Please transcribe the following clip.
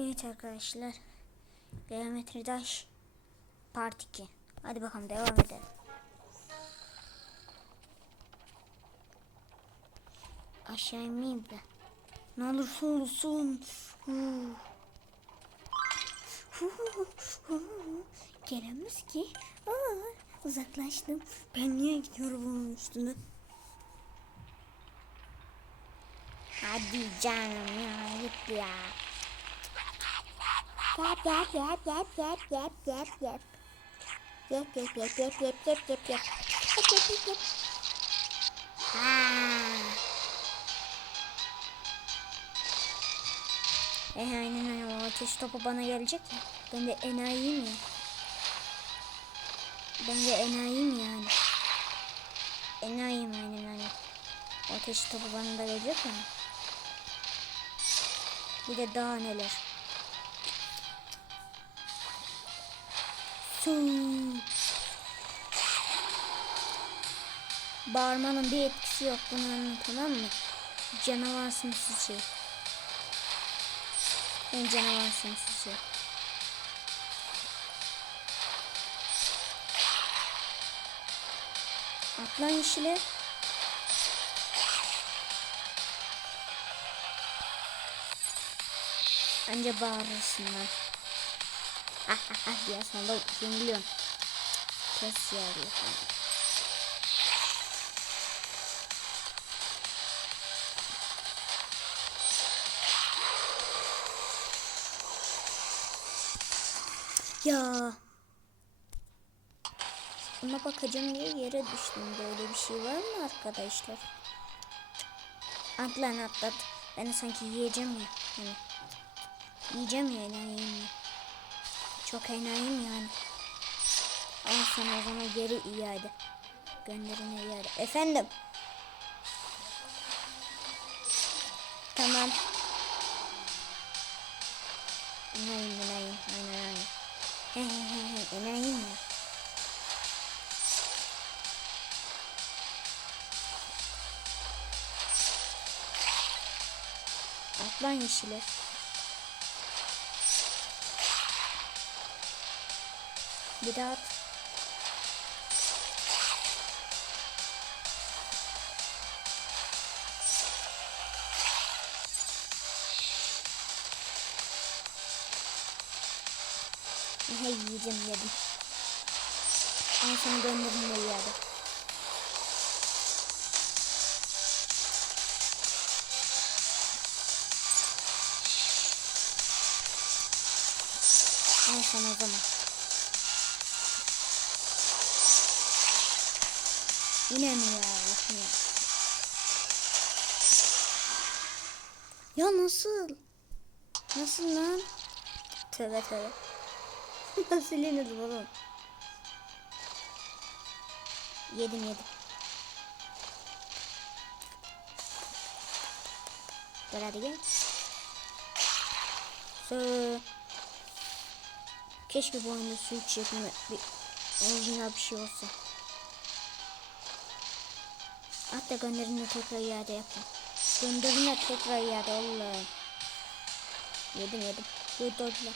Evet arkadaşlar. Geometri Dash Part 2. Hadi bakalım devam edelim. Aşağı inmeyeyim de. Ne olursa olsun. Gelemez ki. Aa, uzaklaştım. Ben niye gidiyorum bunun üstüne? Hadi canım ya git ya. Yap yap yap yap yap yap yap yap. Yap yap yap yap yap yap yap yap. Yap yap yap yap. E aynen aynen o ateş topu bana gelecek ya. Ben de enayiyim ya. Ben de enayiyim yani. Enayiyim aynen aynen. O ateş topu bana da gelecek ya. Bir de daha neler. Bağırmanın bir etkisi yok bunu anla tamam mı? Canavarsın siz şey. Ben canavarsın siz şey. Atlan yeşile. Anca bağırırsın lan. Ah ah ah diye sana bak yeniliyorum. Kes ya diyor. Ya. Buna bakacağım diye yere düştüm. Böyle bir şey var mı arkadaşlar? Atlan atlat. Ben sanki yiyeceğim ya. Hani. Yiyeceğim ya enayiyim ya. Çok enayiyim yani. Sana o zaman geri iade. Gönderine iade. Efendim. Tamam. Enayiyim enayiyim. Aynen aynen. He he he. Enayiyim ya. Atlan yeşile. Bir daha at. Hey yiyeceğim yedim. Ama sana döndürdüm de iade. Al sana o zaman. Yine mi ya? Ya. Nasıl? Nasıl lan? Tövbe tövbe. nasıl yenildim oğlum? Yedim yedim. Gel hadi gel. Sö. Keşke bu oyunda su içecekme bir orijinal bir şey olsa. Hatta gönderimle tekrar iade yaptım. Gönderimle tekrar iade Allah'ım. Yedim yedim. Yedim.